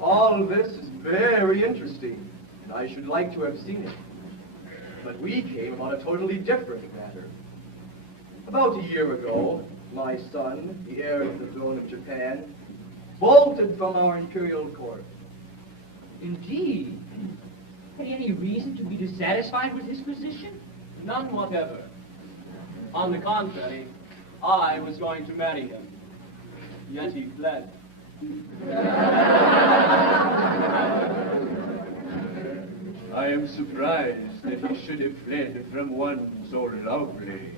All this is very interesting, and I should like to have seen it. But we came about a totally different matter. About a year ago, my son, the heir to the throne of Japan, bolted from our imperial court. Indeed. Had he any reason to be dissatisfied with his position? None whatever. On the contrary, I was going to marry him. Yet he fled. I am surprised that he should have fled from one so lovely.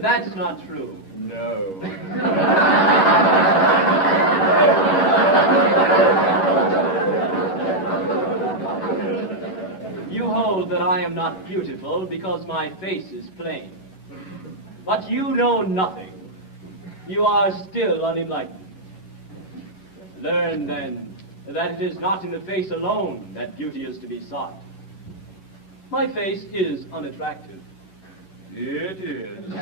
That's not true. No. You hold that I am not beautiful because my face is plain. But you know nothing. You are still unenlightened. Learn, then, that it is not in the face alone that beauty is to be sought. My face is unattractive. It is.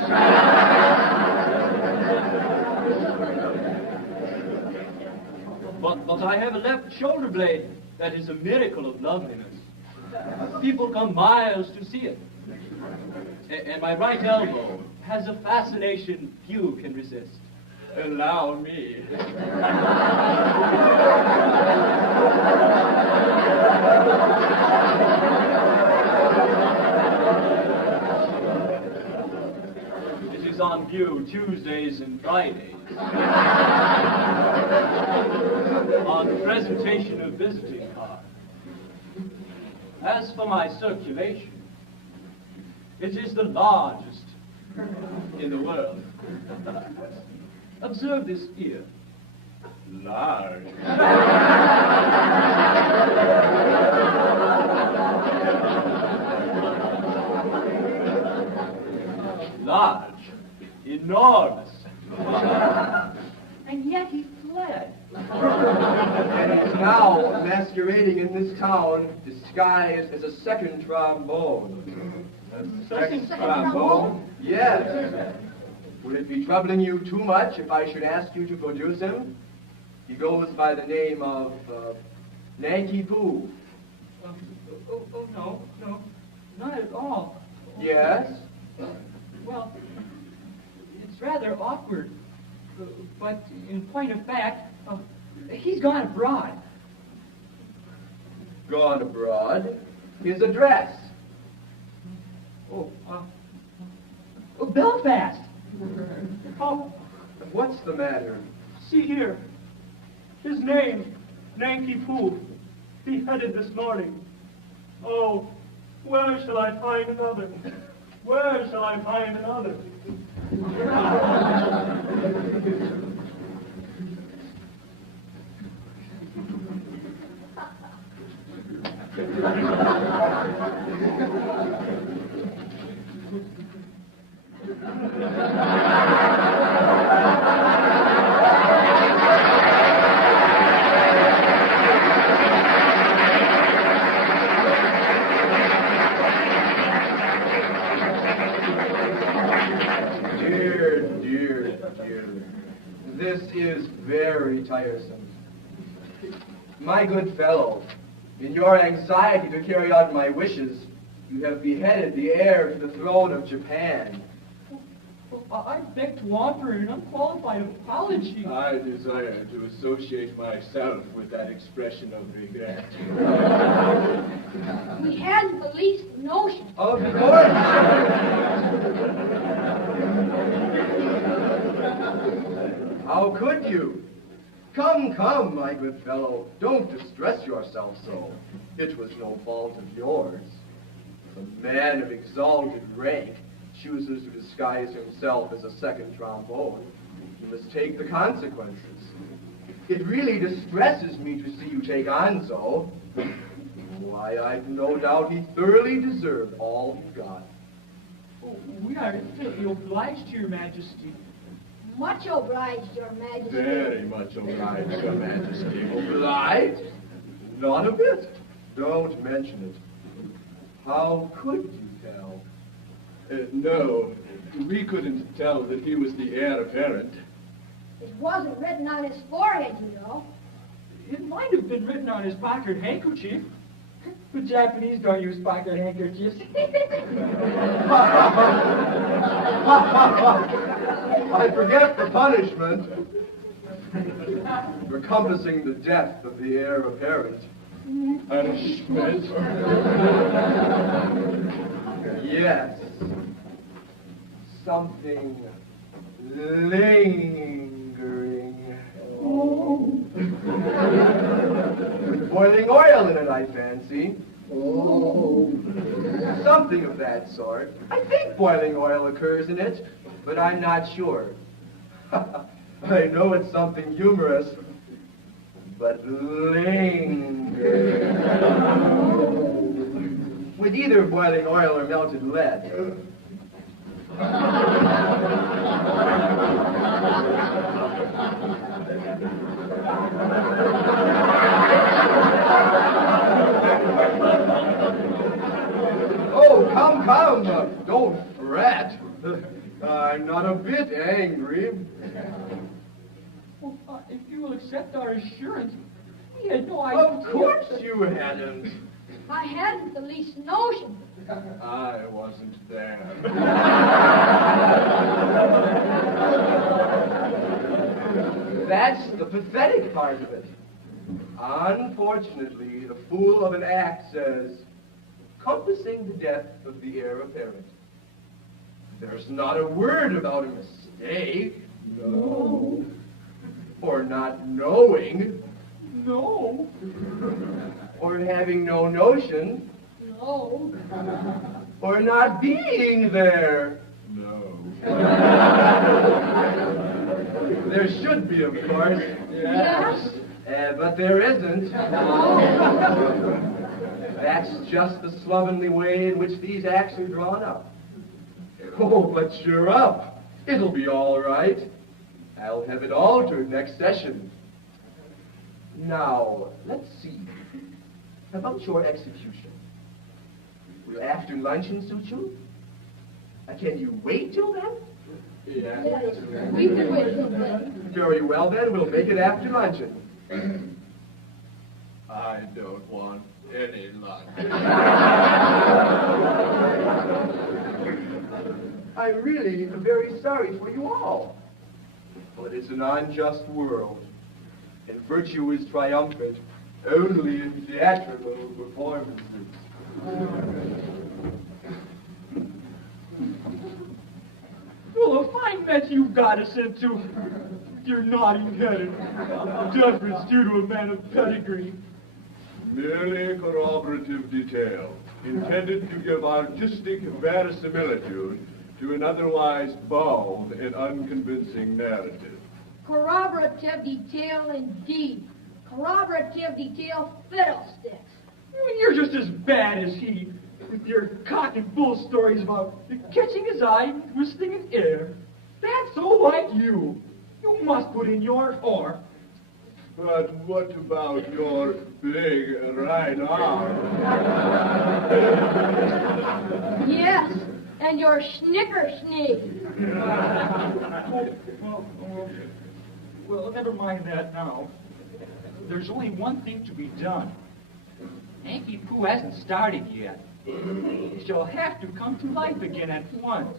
But I have a left shoulder blade that is a miracle of loveliness. People come miles to see it. And my right elbow has a fascination few can resist. Allow me. It is on view Tuesdays and Fridays. On presentation of visiting cards. As for my circulation, it is the largest in the world. Observe this ear. Large. Large. Enormous. And yet he fled. And is now masquerading in this town, disguised as a second trombone. Second trombone? Yes. Would it be troubling you too much if I should ask you to produce him? He goes by the name of Nanky Poo. No, not at all. Yes? Well, it's rather awkward. But in point of fact, he's gone abroad. Gone abroad? His address? Belfast. Oh, what's the matter? See here. His name, Nanky Poo, beheaded this morning. Oh, where shall I find another? Where shall I find another? Dear. This is very tiresome. My good fellow, in your anxiety to carry out my wishes, you have beheaded the heir to the throne of Japan. I beg to offer an unqualified apology. I desire to associate myself with that expression of regret. We hadn't the least notion. Of course. How could you? Come, my good fellow. Don't distress yourself so. It was no fault of yours. If a man of exalted rank chooses to disguise himself as a second trombone, he must take the consequences. It really distresses me to see you take on so. Why, I've no doubt he thoroughly deserved all he got. Oh, we are greatly obliged to your majesty. Much obliged, your majesty. Very much obliged, Your Majesty. Obliged? Not a bit. Don't mention it. How could you tell? No, we couldn't tell that he was the heir apparent. His wasn't written on his forehead, you know. It might have been written on his pocket handkerchief. The Japanese don't use pocket handkerchiefs. I forget the punishment for compassing the death of the heir apparent. Punishment? Yes. Something lingering. With boiling oil in it, I fancy. Something of that sort. I think boiling oil occurs in it, but I'm not sure. I know it's something humorous, but lingering. With either boiling oil or melted lead. Oh, come, don't fret. I'm not a bit angry. Well, if you will accept our assurance, we had no idea. Of course you hadn't. I hadn't the least notion. I wasn't there. That's the pathetic part of it. Unfortunately, the fool of an act says, compassing the death of the heir apparent. There's not a word about a mistake. No. Or not knowing. No. Or having no notion. No. Or not being there. No. There should be, of course. Yes? But there isn't. That's just the slovenly way in which these acts are drawn up. Oh, but cheer up. It'll be all right. I'll have it altered next session. Now, let's see. About your execution. Will after luncheon suit you? Can you wait till then? Yes. We can wait till then. Very well, then. We'll make it after luncheon. I don't want any lunch. I'm really very sorry for you all. But it's an unjust world, and virtue is triumphant only in theatrical performances. Well, a fine mess you've got us into. Your naughty-headed deference due to a man of pedigree. Merely corroborative detail, intended to give artistic verisimilitude to an otherwise bald and unconvincing narrative. Corroborative detail indeed. Corroborative detail fiddlesticks. You're just as bad as he, with your cock and bull stories about catching his eye and twisting an ear. That's so like you. You must put in your oar. But what about your big right arm? Yes, and your snickersnee. Well, never mind that now. There's only one thing to be done. Hanky Poo hasn't started yet. He shall have to come to life again at once.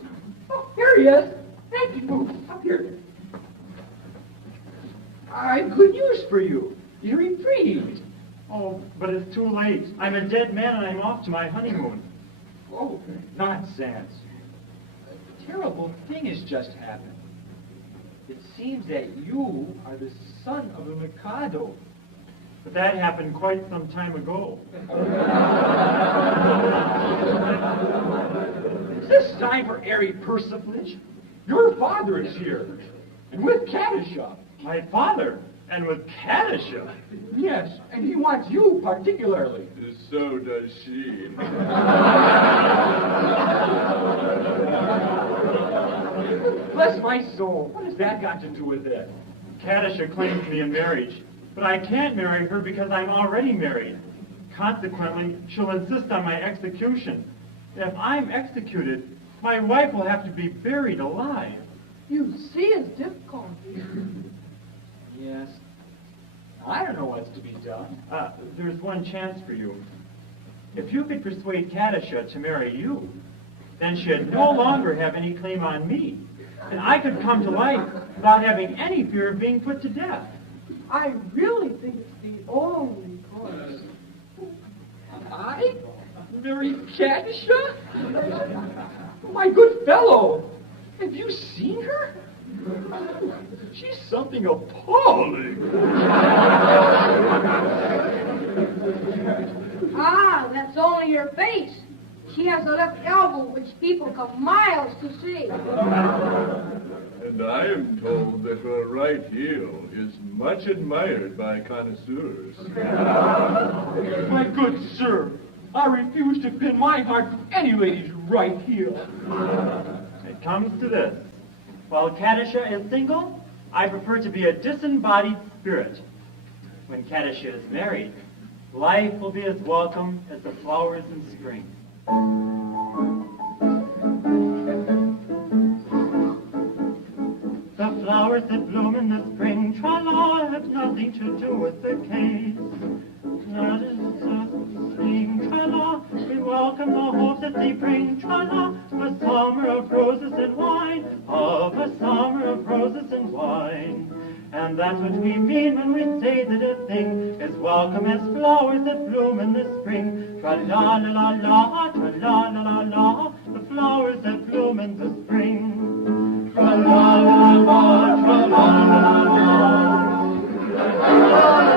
Oh, here he is. Hanky Poo, up here. I've good news for you. You're reprieved. Oh, but it's too late. I'm a dead man and I'm off to my honeymoon. Oh, nonsense. A terrible thing has just happened. It seems that you are the son of a Mikado. But that happened quite some time ago. Is this time for airy persiflage? Your father is here, and with Kadisha. My father, and with Kadisha. Yes, and he wants you particularly. So does she. Bless my soul, what has that got to do with it? Kadisha claims me in marriage, but I can't marry her because I'm already married. Consequently, she'll insist on my execution. If I'm executed, my wife will have to be buried alive. You see his difficulty. be done. There's one chance for you. If you could persuade Katisha to marry you, then she'd no longer have any claim on me. And I could come to life without having any fear of being put to death. I really think it's the only course. I? Marry Katisha? My good fellow, have you seen her? She's something appalling. Ah, that's only your face. She has a left elbow which people come miles to see. And I am told that her right heel is much admired by connoisseurs. My good sir, I refuse to pin my heart to any lady's right heel. It comes to this. While Katisha is single, I prefer to be a disembodied spirit. When Katisha is married, life will be as welcome as the flowers in spring. The flowers that bloom in the spring, tra-la, have nothing to do with the case. Let us sing, tra-la, we welcome the hope that they bring, tra-la, a summer of roses and wine, of a summer of roses and wine. And that's what we mean when we say that a thing is welcome as flowers that bloom in the spring. Tra-la-la-la-la, tra-la-la-la-la, the flowers that bloom in the spring. Tra-la-la-la-la, tra-la-la-la-la, tra-la-la-la-la.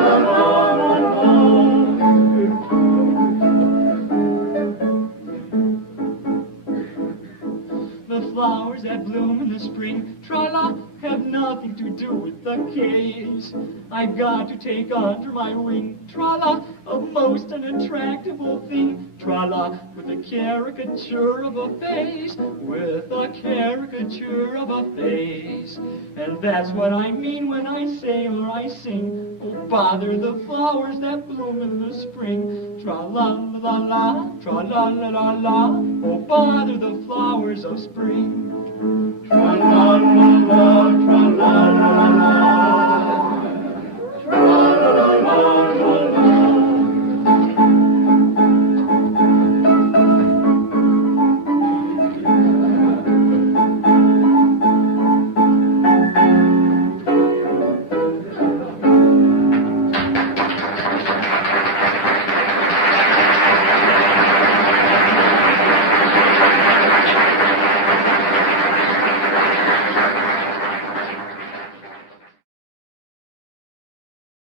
The flowers that bloom in the spring, tra-la, have nothing to do with the case. I've got to take under my wing, tra-la, a most unattractable thing, tra-la, with a caricature of a face, with a caricature of a face. And that's what I mean when I say or I sing, oh, bother the flowers that bloom in the spring, tra-la-la-la-la, tra-la-la-la-la, oh, bother the flowers of spring. Tra-la-la-la, tra-la-la-la.